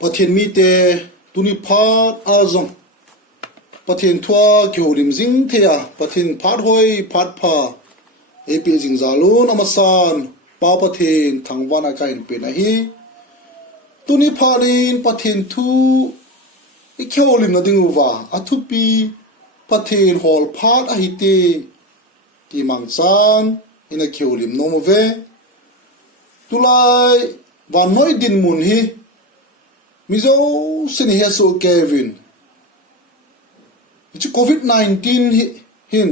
Pathian mi te tuni phat azong pathian thua kyo rim jing thea pathian phat hoi phat pha ap jing zalun amasan pa pathian thangwana kain pe na hi tuni pharin pathian thu kyo lim na ding wa athupi pathian hol phat a hi te ti mang chan ina kyo lim no mo ve tulai van noi din mun hi mizo sin hi so Kevin ichi COVID-19 hin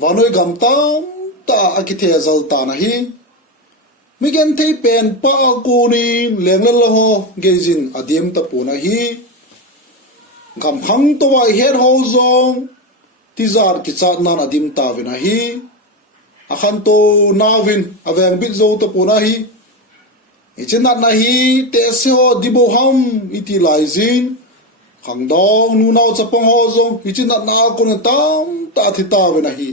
vanoi gam tam ta akithe zal ta na hi migen thei pen pa ko ni leng la ho gejin adiem ta pu na hi gam khang to wa her ho zong tizar ki chat nan adim ta ve na hi akhan to nawin aveng bit zo ta pu na hi ichinat na hi te se ho dibo ham iti laizin khang dong nu nau chapong ho zong ichinat na ko na tam ta thi ta ve na hi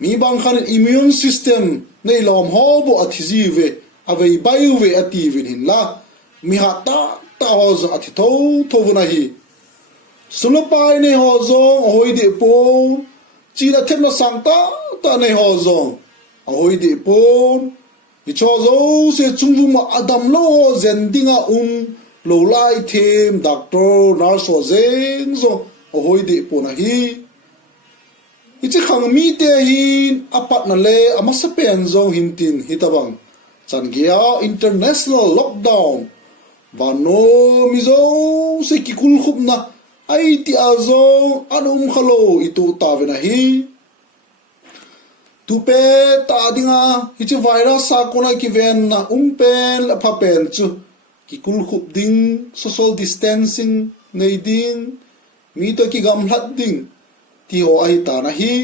mi bang khan immune system nei lom ho bo athiji ve avei bai ve ati vin hin la mi ha ta ho zo athi tho ve na hi sulupai nei ho zong hoi de pon chi da them na sang ta nei ho zong hoi de pon icho zo se chungvu ma adam lo zendinga lo lai them doctor nurse ho zeng zo hoi de pon hi ichi khang mi te hin apat na le amasa pen zo hintin hitabang changia international lockdown vano mi zo se kikul khup na ai ti azo anum khalo itu ta ve na hi tu pe ta dinga hichi virus sa kona ki ven na pen la pha pen chu ki kul khup ding social distancing nei ding mi to ki gam hlat ding ti ho ai ta na hi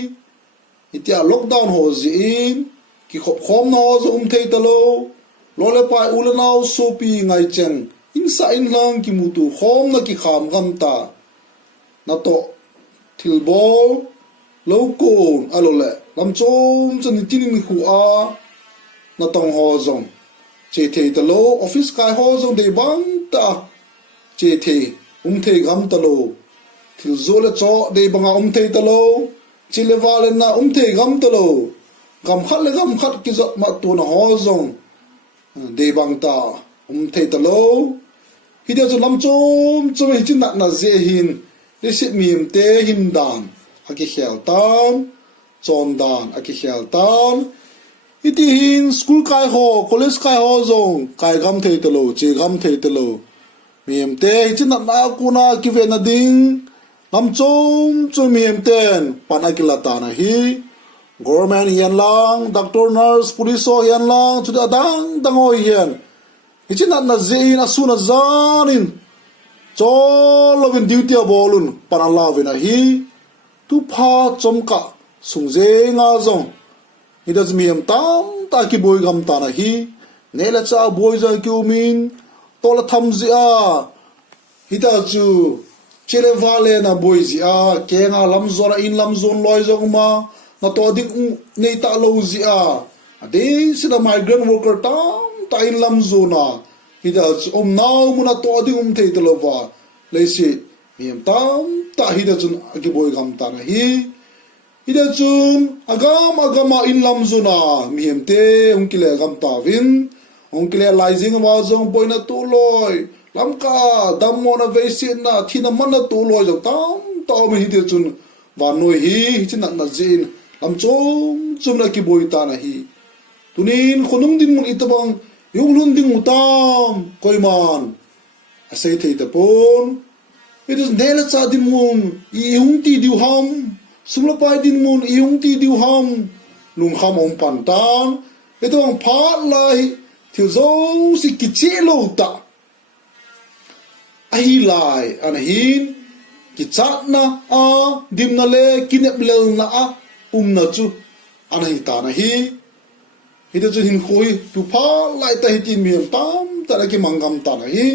itia lockdown ho zin ki khop khom no zo thei ta lo le pa ulanau so pi ngai chen insa in lang ki mutu khom na ki kham gam ta na to thilbol lokon alole lam chom chen tin khu a na tong ho zong che thei ta lo office kai ho zong de bang ta che thei thei gam ta lo thil zo le cho de banga thei ta lo chile valen na thei gam ta lo gam khat ki zot ma tu na ho zong de bang ta thei ta lo hi de zo lam chom hi chin na ze hin le se mim te him dan aki khel tan chon dan aki khel tan iti hin school kai ho college kai ho zong kai gam thei te lo che gam thei te lo mim te chin na ku na ki ve na ding lam chom mim ten pan akila ta na hi government hian lang doctor nurse police ho hian lang chu da dang ho hian ichin na zein asuna zanin cholovin duty bolun panalawin a hi tu pha chomka sungze nga zong hidas miam tam ta ki boy gam ta na hi nela cha boy za ki min tola tham zia hita chu chele vale na boy zia ke nga lam zora in lam zon loi zong ma na to dik nei ta lo zia ade sida migrant worker ta in lam zona hida naw muna to dik thei to lova leisi miam tam ta hida chun agi boy gam ta na hi hida chun agama in lam zona miam te kile gam ta vin kile laizing wa zong boy na tu loi lam ka dam mo na veisin na thina man na tu loi jong tam ta mi hida chun wa noi hi chin na jin lam chum na ki boy ta na hi tunin khonung din mun itabang yung lun ding utam koiman asay thei ta pon it is nela cha din mun yung ti diu ham sumlapai din mun yung ti diu ham lung kham pan tan ito ang phat lai thil zo si kiche lo ta ai lai an hin ki chat na a dim na le kinep lel na a na chu an hi ta na hi hita chu hin khoi tu pha lai ta hi tin miam tam ta la ki mangam ta na hi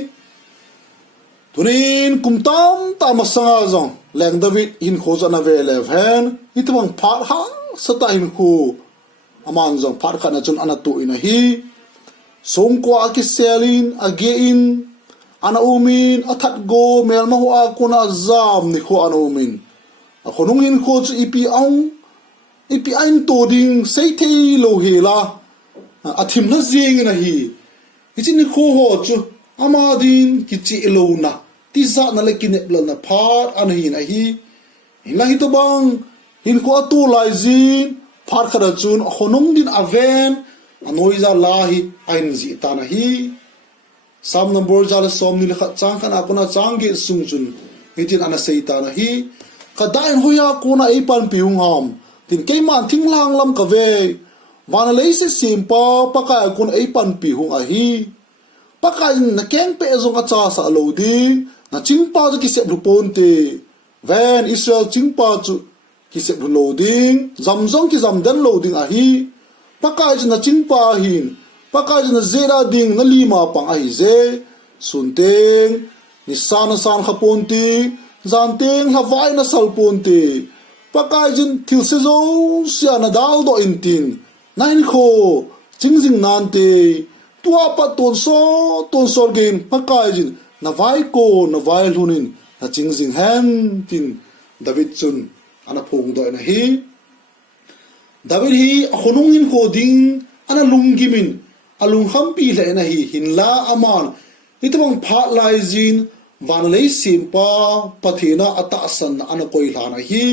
tunin kum tam ta ma sanga zong leng david hin kho za na ve lev hen hitwang phat ha sata hin khu aman zong phat khana chun ana tu ina hi song kwa ki selin age in ana umin athat go mel ma hoa kuna zam ni kho ana umin a khonung hin kho chu ipi ain to ding sei thei lo he la athim na zing na hi hichin ni kho ho chu ama din ki chi lo na ti za na le kinep la na phat an hi na hi hinga hi to bang hin ko tu lai zin phat khada chun khonung din aven anoiza la hi ain zi ta na hi sam number jala som ni lekha chang kana kuna chang ge sung chun hitin ana sei ta na hi kadain hoya kuna ei pan piung ham tin ke man thing lang lam ka ve wan lei se simpa paka kun ei pan pi hung a hi paka in na keng pe zong a cha sa lo di na chingpa ju ki se lu pon te van Israel chingpa chu ki se lu lo ding zamzong ki zam dan lo ding a hi paka ju na chingpa hin paka ju na zera ding na lima pang a hi ze sunteng ni san khapon ti zanteng hawai na salpon te pakai jin thil se zo sia na dal do intin nain kho jingjing nan te tua pa ton so gen pakai jin na vai ko na vai lunin na jingjing han tin David chun ana phong do na hi David hi khonung in ko ding ana lungimin alung hampi le na hi hinla aman itawang phat lai jin van lei simpa pathina ata san ana koi hlana hi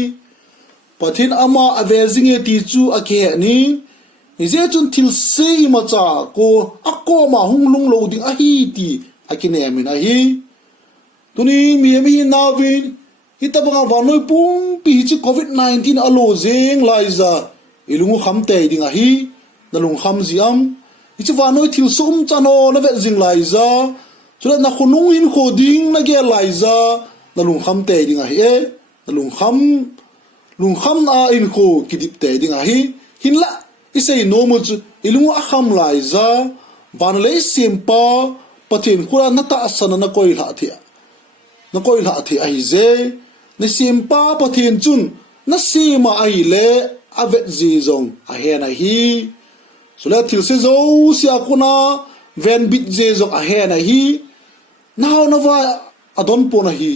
pathin ama avezing ti chu akhe ni je chun thil sei ma cha ko akko ma hunglung lo ding a hi ti akine min a hi tuni mi nawin hitabanga vanoi pung pi chi covid-19 alo zeng laiza ilungu khamte ding a hi nalung kham ziam ichi vanoi thil sum chano na ve jing laiza chula na khunung in khoding na ge laiza na lung kham te ding a hi na lung kham a in kho kidip te ding a hi hinla isei no mu chu ilungu a kham laiza van le simpa pathin khura na ta asana na koi la thi a hi ze na simpa pathin chun na sima ai le avet ji zong a he na hi chula thil se zo sia kuna ven bit je zong a he na hi now na va adon po na hi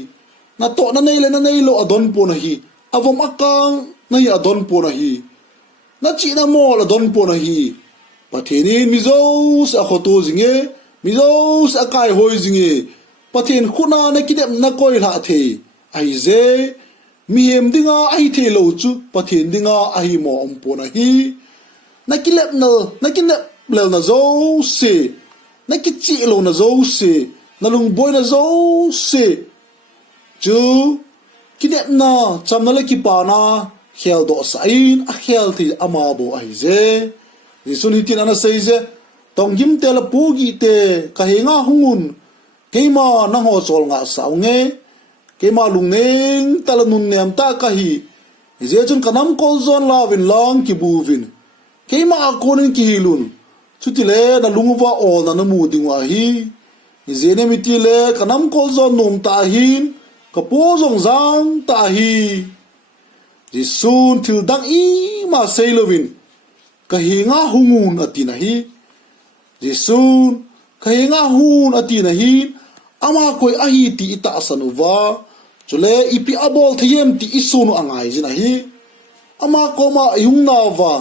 na to na nei lo adon po na hi avom akang na hi adon po na hi na chi na mo adon po na hi pathini mizos a khoto zinge mizos a kai hoi zinge pathin khuna na kidem na koi la the ai ze mi hem dinga ai the lo chu pathin dinga ai mo om po na hi na kilep le na zo se na ki chi lo na zo se na lung boy na zo se chu kidep na chamna le ki pa na khel do sain a khel thi ama bo ai ze risun hitin ana sei ze tonggim te la pugi te ka henga hungun keima na ho chol nga saunge keima lungneng talanun nem ta ka hi je chun kanam kol zon lawin lang ki buvin keima akonin ki hilun chutile na lungwa ol na mu dingwa hi zene mitile kanam kol zon nom ta hin kapo zong zang ta hi jisun til dang i ma seilovin ka hinga hungun atina hi jisun ka hinga hun atina hi ama koi a hi ti ita sanuwa chule ipi abol thiem ti isunu angai jina hi ama ko ma yung na wa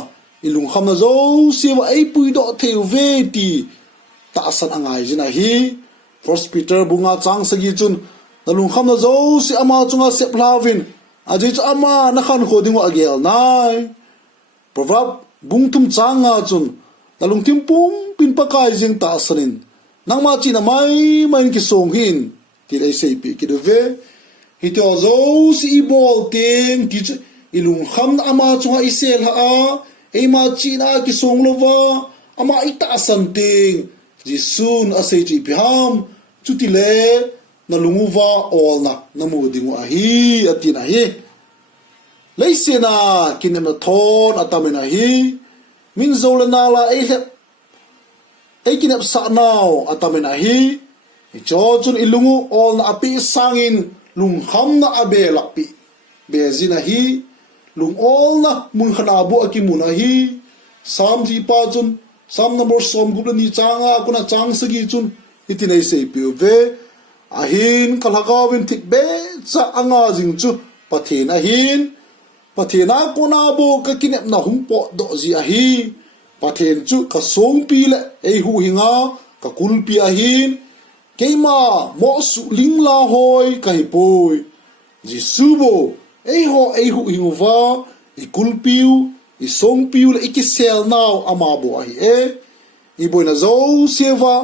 ilung kham na zo siwa ai pui do theu ve ti ta san angai jina hi First Peter bunga chang sagi chun nalung kham na zo si ama chunga seplavin aji cha ama na khan khoding wa agel nai proverb bungtum changa chun nalung tim pum pin pakai jing ta sanin nangma chi na mai ki song hin ti dai sei pi ki do ve hi to zo si bol teng ki ilung kham na ama chunga isel ha a ei ma chi na ki song lova ama ita san ting jisun asei chi pi ham chutile na lunguwa ol na mu dingu a hi atina hi leisena kinema thon atamena hi min zolana la ei kinep sa naw atamena hi cho chun ilungu ol na api sangin lung kham na abe lakpi bezina hi lung ol na mun khana bu akimuna hi sam ji pa chun sam number som gubla ni changa kuna chang sagi chun itinai sei pi ve ahin kalhakawin thik be cha anga jing chu pathin ahin pathina kona bo ka kinep na humpo do ji ahi pathen chu ka song pi le ei hu hinga ka kul pi ahin keima mo su ling la hoi kai poi ji subo ei hu hiuwa i kul piu i song piu le ikisel now ama bo ahi i boina zo seva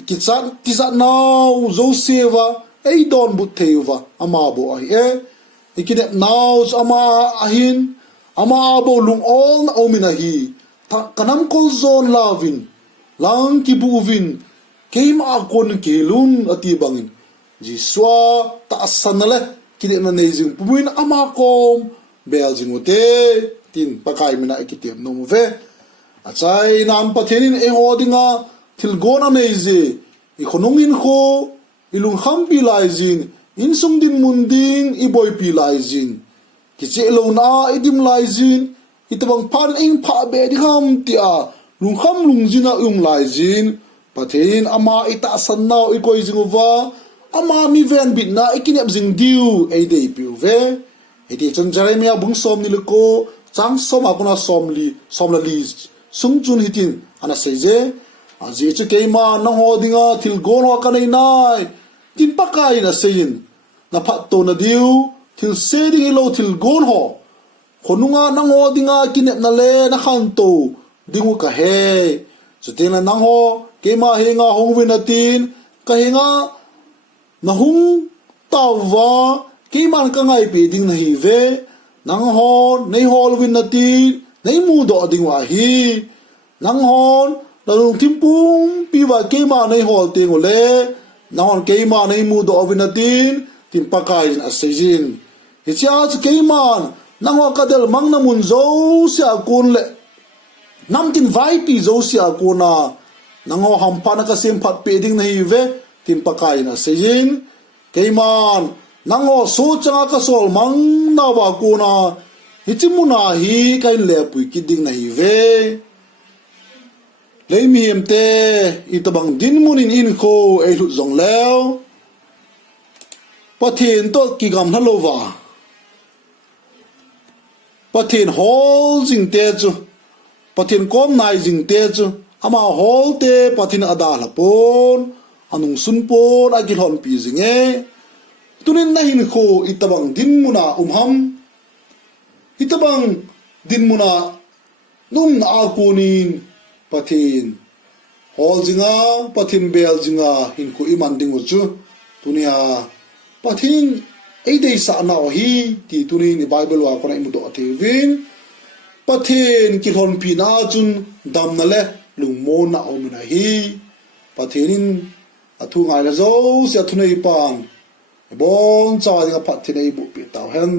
ikichat tizat now zo seva ei don but theiwa ama bo ahi ikinep now ama ahin ama bo lung all na omina hi kanam kol zon lavin lang ki buvin keima akon kelun ati bangin jiswa ta sanale kinep na nezing puin ama kom beljing ote tin pakai mina ikitem no ve achai nam pathenin e hodinga thilgona neize i khonungin kho ilung kham pi laizin insung din munding i boy pi laizin kiche lo na idim laizin itabang pan ing pha be di kham tia lung kham lung jina laizin pathein ama ita sannaw i koi jinguwa ama mi ven bit na ikinep jing diu ei dei piu ve eti chon Jeremia bung som ni ko chang som akuna som la li sung chun hitin ana seje aji chu keima na hodinga thil gon wa kanai nai tin pakai na sein na phat to na diu thil se ding lo thil gon ho khonunga na hodinga kinep na le na khan to dingu ka he chutena na ho keima henga hongwin atin ka henga na hung tawa keima ka ngai pe ding na hi ve nang hon nei hol win na ti nei mu do ding wa hi nang hon la lung timpung pi wa keima nei hol te ngole nang hon keima nei mu do win na tin tin pakai a sejin hi cha keima nang ho ka del mang na mun zo sia kun le nam tin vai pi zo sia kuna nang ho ham pa na ka sem phat pe ding na hi ve tin pakai na sejin keima nang ho so changa ka sol mang na wa kuna hichimuna hi kai le pui kiding na hi ve leimi emte itabang din munin in ko ei lu zong leo pathin to kigam halowa pathin hol jing te chu pathin kom nai jing te chu ama hol te pathin ada la pon anung sun pon agil hon pi jinge tunin na hin ko itabang din muna umham itabang din muna num na akunin pathin hol jinga pathin bel jinga hin ko iman ding uchu tunia pathin ei dei sa na hi ti tunin bible wa kona imudo athevin pathin ki hon pi na chun dam na le lungmo na omina hi pathinin athu ngai la zo sia thunei pan bon cha dinga pathin ei bu pi taw hen